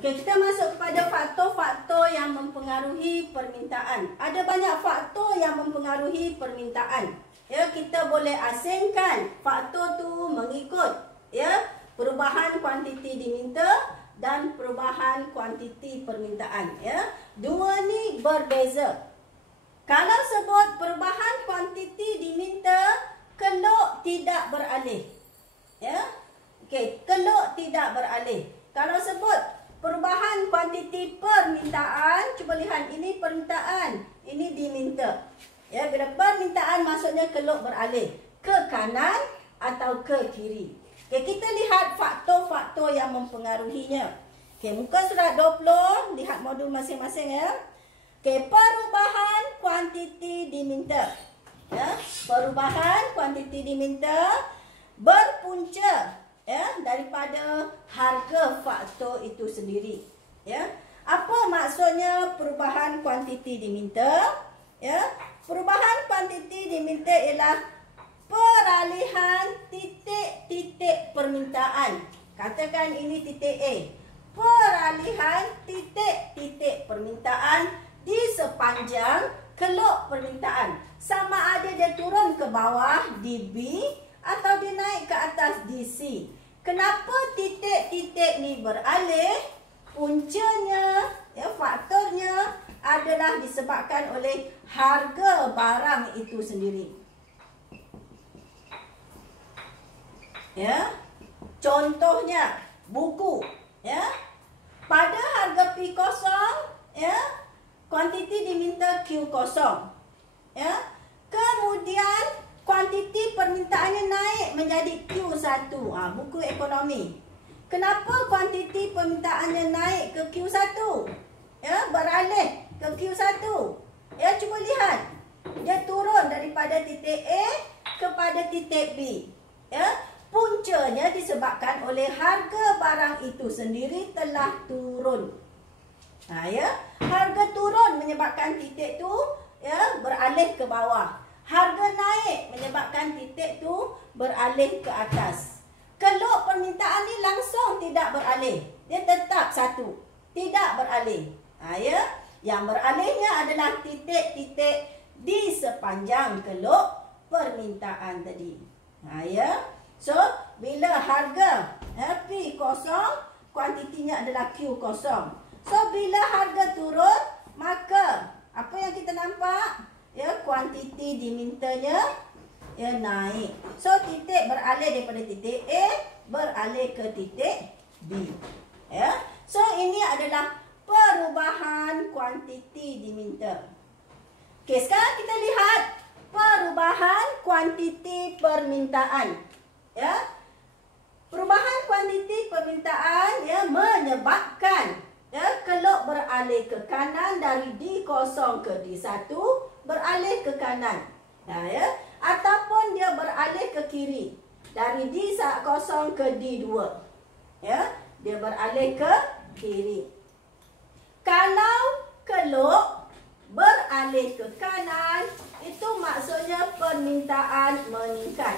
Okey, kita masuk kepada faktor-faktor yang mempengaruhi permintaan. Ada banyak faktor yang mempengaruhi permintaan. Ya, kita boleh asingkan faktor tu mengikut perubahan kuantiti diminta dan perubahan kuantiti permintaan. Ya, dua ni berbeza. Kalau sebut perubahan kuantiti diminta, keluk tidak beralih. Ya, okey, keluk tidak beralih. Kalau sebut perubahan kuantiti permintaan, cuba lihat, ini permintaan, ini diminta. Ya, bila permintaan maksudnya keluk beralih ke kanan atau ke kiri. Okay, kita lihat faktor-faktor yang mempengaruhinya. Okay, muka surat 20, lihat modul masing-masing ya. Okay, perubahan kuantiti diminta. Ya, perubahan kuantiti diminta berpunca daripada harga faktor itu sendiri. Ya, apa maksudnya perubahan kuantiti diminta? Ya, perubahan kuantiti diminta ialah peralihan titik-titik permintaan. Katakan ini titik A. Peralihan titik-titik permintaan di sepanjang keluk permintaan. Sama ada dia turun ke bawah di B atau dia naik ke atas di C. Kenapa titik-titik ni beralih? Puncanya, faktornya adalah disebabkan oleh harga barang itu sendiri. Ya, contohnya buku. Ya, pada harga P0, kuantiti diminta Q0. Ya, kemudian kuantiti permintaannya naik menjadi Q1. Buku ekonomi. Kenapa kuantiti permintaannya naik ke Q1? Ya, beralih ke Q1. Ya, cuba lihat. Dia turun daripada titik A kepada titik B. Ya, puncanya disebabkan oleh harga barang itu sendiri telah turun. Harga turun menyebabkan titik tu beralih ke bawah. Harga naik menyebabkan titik tu beralih ke atas. Keluk permintaan ni langsung tidak beralih. Dia tetap satu. Tidak beralih. Yang beralihnya adalah titik-titik di sepanjang keluk permintaan tadi. So, bila harga P0, kuantitinya adalah Q0. So, bila harga turun, maka apa yang kita nampak? Kuantiti dimintanya naik. So, titik beralih daripada titik A beralih ke titik B. So, ini adalah perubahan kuantiti diminta. Okey, sekarang kita lihat perubahan kuantiti permintaan. Perubahan kuantiti permintaan menyebabkan keluk beralih ke kanan dari D0 ke D1 beralih ke kanan. Ataupun dia beralih ke kiri dari D0 ke D2. Dia beralih ke kiri. Kalau keluk beralih ke kanan, itu maksudnya permintaan meningkat.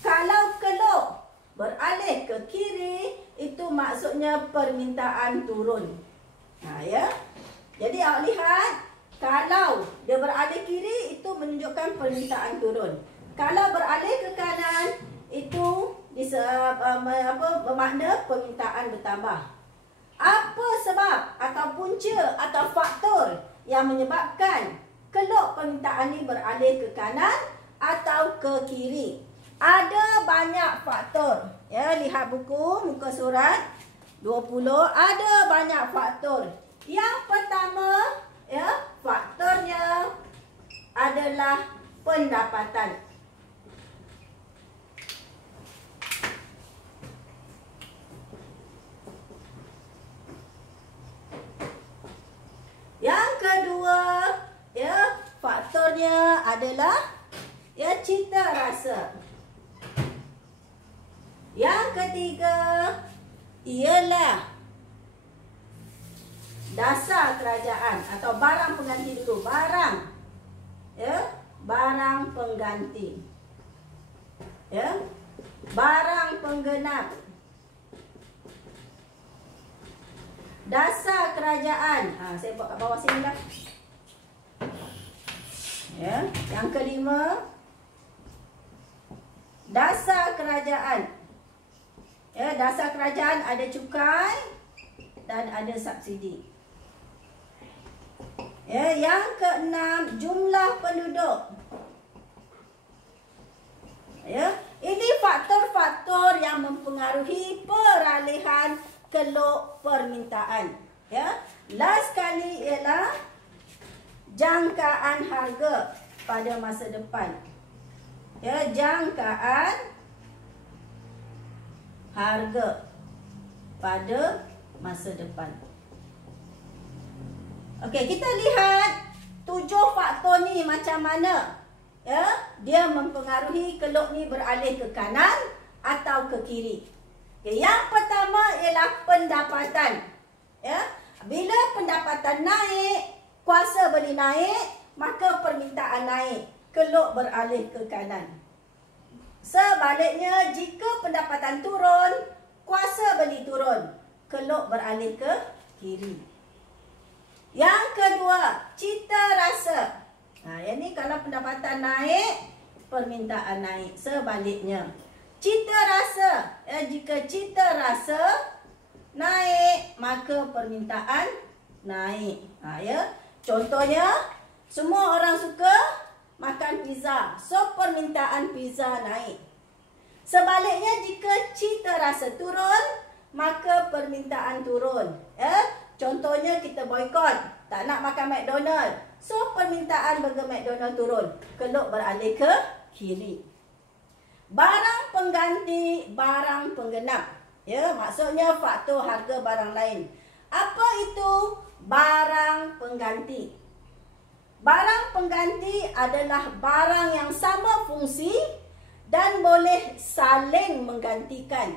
Kalau keluk beralih ke kiri, itu maksudnya permintaan turun. Jadi awak lihat, kalau dia beralih kiri, itu menunjukkan permintaan turun. Kalau beralih ke kanan, itu bermakna permintaan bertambah. Apa sebab atau punca atau faktor yang menyebabkan keluk permintaan ini beralih ke kanan atau ke kiri? Ada banyak faktor. Lihat buku, muka surat 20. Ada banyak faktor. Yang pertama, faktornya adalah pendapatan. Yang kedua, faktornya adalah cita rasa. Yang ketiga ialah dasar kerajaan atau barang pengganti dulu. Barang pengganti. Barang penggenap. dasar kerajaan. Saya buat kat bawah sini lah. Ya, yang kelima, dasar kerajaan. Ya, dasar kerajaan ada cukai dan ada subsidi. Ya, yang keenam, jumlah penduduk. Ya, ini faktor-faktor yang mempengaruhi peralihan keluk permintaan. Ya, last kali ialah jangkaan harga pada masa depan. Ya, jangkaan harga pada masa depan. Okey, kita lihat 7 faktor ni macam mana. Ya, dia mempengaruhi keluk ni beralih ke kanan atau ke kiri. Okay, yang pertama ialah pendapatan. Ya, bila pendapatan naik, kuasa beli naik, maka permintaan naik, keluk beralih ke kanan. Sebaliknya, jika pendapatan turun, kuasa beli turun, keluk beralih ke kiri. Yang kedua, cita rasa. Yang ni kalau pendapatan naik, permintaan naik. Sebaliknya, cita rasa. Jika cita rasa naik, maka permintaan naik. Ya. Contohnya, semua orang suka makan pizza. So, permintaan pizza naik. Sebaliknya, jika cita rasa turun, maka permintaan turun. Contohnya, kita boykot. Tak nak makan McDonald. So, permintaan burger McDonald turun. Keluk beralih ke kiri. Barang pengganti, barang penggenap. Ya, maksudnya faktor harga barang lain. Apa itu barang pengganti? Barang pengganti adalah barang yang sama fungsi dan boleh saling menggantikan.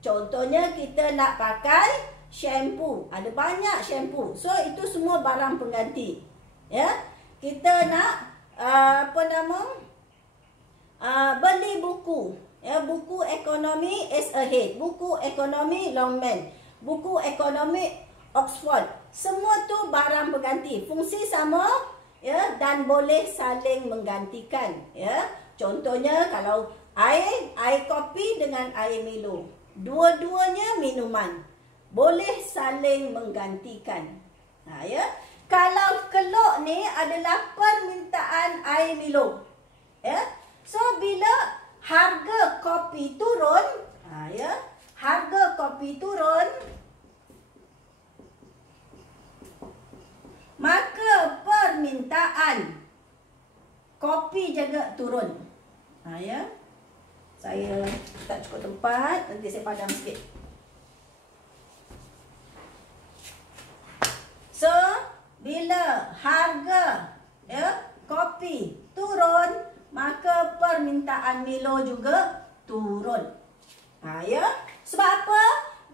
Contohnya, kita nak pakai shampoo. Ada banyak shampoo. So, itu semua barang pengganti. Ya, kita nak beli buku. Ya, buku ekonomi is ahead, buku ekonomi Longman, buku ekonomi Oxford. Semua tu barang pengganti. Fungsi sama, ya, dan boleh saling menggantikan. Ya, contohnya kalau air kopi dengan air Milo, dua-duanya minuman, boleh saling menggantikan. Ya. Kalau keluk ni adalah permintaan air Milo. Ya. So, bila harga kopi turun, ya, harga kopi turun, maka permintaan kopi juga turun. Ya. Saya tak cukup tempat, nanti saya padam sikit. So, bila harga, ya, kopi turun, maka permintaan Milo juga turun. Ya. Sebab apa?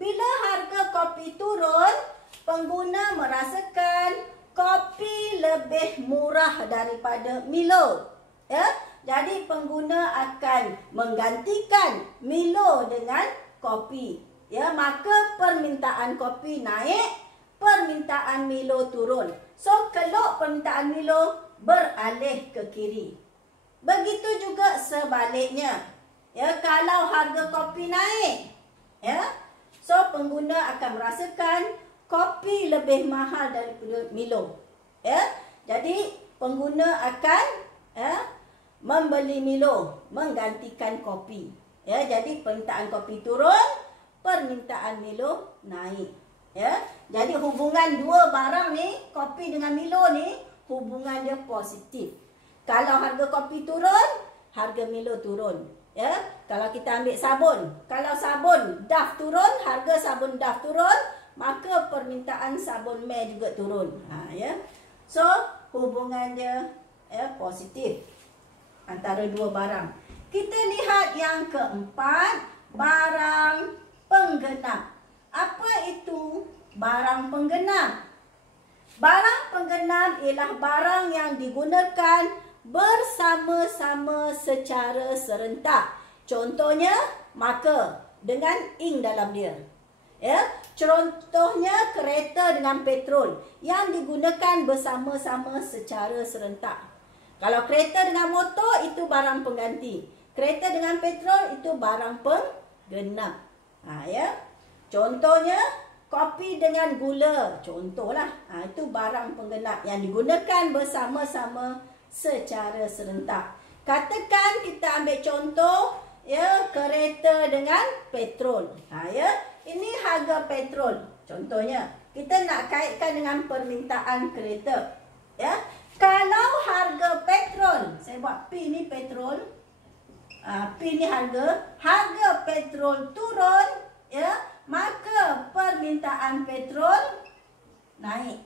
Bila harga kopi turun, pengguna merasakan kopi lebih murah daripada Milo. Ya. Jadi pengguna akan menggantikan Milo dengan kopi. Ya, maka permintaan kopi naik, permintaan Milo turun. So, keluk permintaan Milo beralih ke kiri. Begitu juga sebaliknya. Ya, kalau harga kopi naik, ya, so pengguna akan merasakan kopi lebih mahal daripada Milo. Ya, jadi pengguna akan, ya, membeli Milo, menggantikan kopi. Ya, jadi permintaan kopi turun, permintaan Milo naik. Ya, jadi hubungan dua barang ni, kopi dengan Milo ni, hubungan dia positif. Kalau harga kopi turun, harga Milo turun. Ya, kalau kita ambil sabun, kalau sabun Dove turun, harga sabun Dove turun, maka permintaan sabun Mare juga turun. Ya, so hubungan dia, ya, positif antara dua barang. Kita lihat yang keempat, barang penggenap. Apa itu barang penggenap? Barang penggenap ialah barang yang digunakan bersama-sama secara serentak. Contohnya, marker dengan ink dalam dia. Ya, Contohnya kereta dengan petrol yang digunakan bersama-sama secara serentak. Kalau kereta dengan motor itu barang pengganti. Kereta dengan petrol itu barang penggenap. Ya. Contohnya kopi dengan gula. Contohlah. Itu barang penggenap yang digunakan bersama-sama secara serentak. Katakan kita ambil contoh ya kereta dengan petrol. Ya. Ini harga petrol. Contohnya kita nak kaitkan dengan permintaan kereta. Ya. Kalau harga petrol, saya buat P ni petrol. P ni harga petrol turun, ya, maka permintaan petrol naik.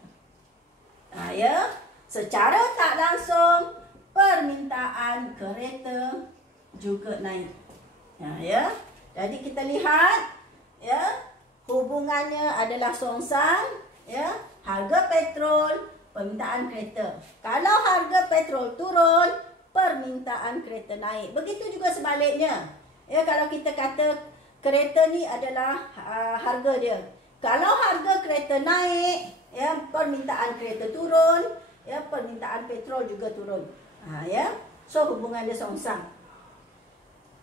Ya, secara tak langsung permintaan kereta juga naik. Ya. Jadi kita lihat ya, hubungannya adalah songsang, ya, harga petrol, permintaan kereta. Kalau harga petrol turun, permintaan kereta naik. Begitu juga sebaliknya. Ya, kalau kita kata kereta ni adalah harga dia. Kalau harga kereta naik, ya, permintaan kereta turun, ya, permintaan petrol juga turun. Ya. So hubungan dia songsang.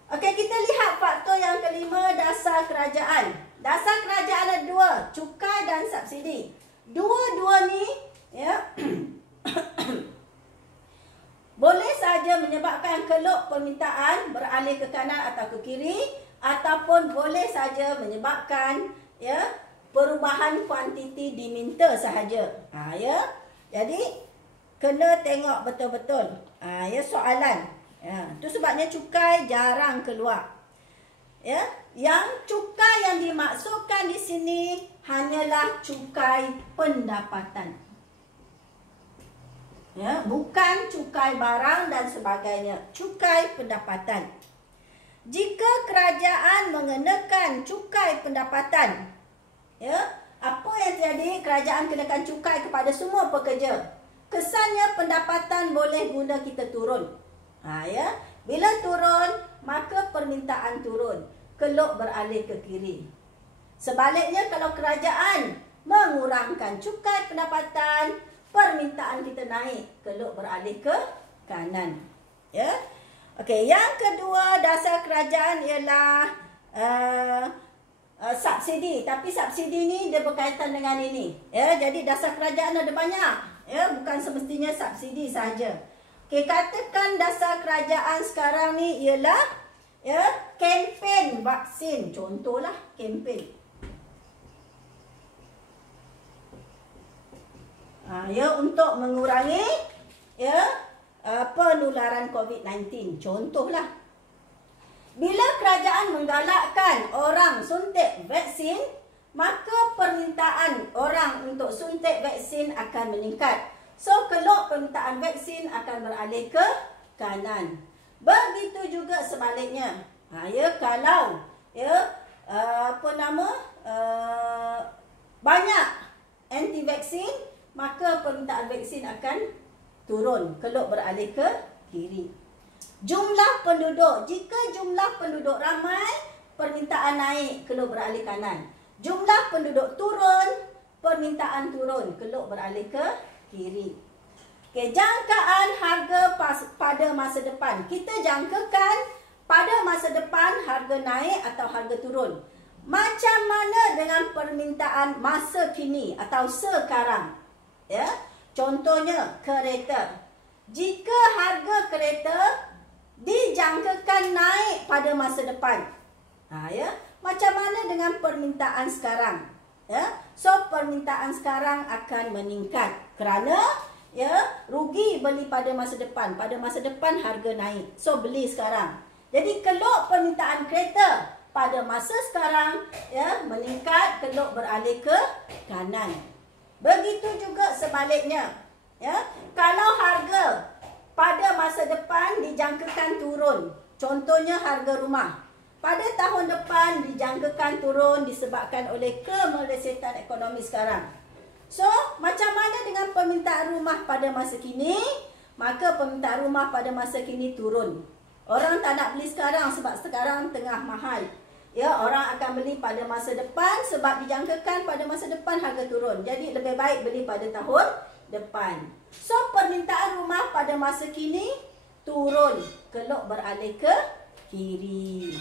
Okey, kita lihat faktor yang kelima, dasar kerajaan. Dasar kerajaan ada dua, cukai dan subsidi. Dua-dua ni ya boleh saja menyebabkan keluk permintaan beralih ke kanan atau ke kiri, ataupun boleh saja menyebabkan ya perubahan kuantiti diminta sahaja. Ya. Jadi kena tengok betul-betul. Ya, soalan. Ya, itu sebabnya cukai jarang keluar. Ya, yang cukai yang dimaksudkan di sini hanyalah cukai pendapatan. Ya, bukan cukai barang dan sebagainya, cukai pendapatan. Jika kerajaan mengenakan cukai pendapatan, ya, apa yang terjadi? Kerajaan kenakan cukai kepada semua pekerja. Kesannya pendapatan boleh guna kita turun. Ya, bila turun, maka permintaan turun, keluk beralih ke kiri. Sebaliknya, kalau kerajaan mengurangkan cukai pendapatan, permintaan kita naik, keluk beralih ke kanan. Ya. Okey, yang kedua dasar kerajaan ialah subsidi. Tapi subsidi ni dia berkaitan dengan ini. Ya, jadi dasar kerajaan ada banyak. Ya, bukan semestinya subsidi saja. Okey, katakan dasar kerajaan sekarang ni ialah ya kempen vaksin. Contohlah kempen. Ya, untuk mengurangi ya penularan COVID-19. Contohlah, bila kerajaan menggalakkan orang suntik vaksin, maka permintaan orang untuk suntik vaksin akan meningkat. So, keluk permintaan vaksin akan beralih ke kanan. Begitu juga sebaliknya. Ya, kalau ya banyak anti vaksin, maka permintaan vaksin akan turun, keluk beralih ke kiri. Jumlah penduduk, jika jumlah penduduk ramai, permintaan naik, keluk beralih kanan. Jumlah penduduk turun, permintaan turun, keluk beralih ke kiri. Okey, jangkaan harga pada masa depan. Kita jangkakan pada masa depan harga naik atau harga turun. Macam mana dengan permintaan masa kini atau sekarang? Ya, contohnya kereta. Jika harga kereta dijangkakan naik pada masa depan, ya, macam mana dengan permintaan sekarang? Ya, so permintaan sekarang akan meningkat kerana ya rugi beli pada masa depan. Pada masa depan harga naik, so beli sekarang. Jadi keluk permintaan kereta pada masa sekarang ya meningkat, keluk beralih ke kanan. Begitu juga sebaliknya. Ya, kalau harga pada masa depan dijangkakan turun, contohnya harga rumah, pada tahun depan dijangkakan turun disebabkan oleh kemelesetan ekonomi sekarang. So, macam mana dengan permintaan rumah pada masa kini? Maka permintaan rumah pada masa kini turun. Orang tak nak beli sekarang sebab sekarang tengah mahal. Ya, orang akan beli pada masa depan sebab dijangkakan pada masa depan harga turun. Jadi lebih baik beli pada tahun depan. So permintaan rumah pada masa kini turun, kelok beralih ke kiri.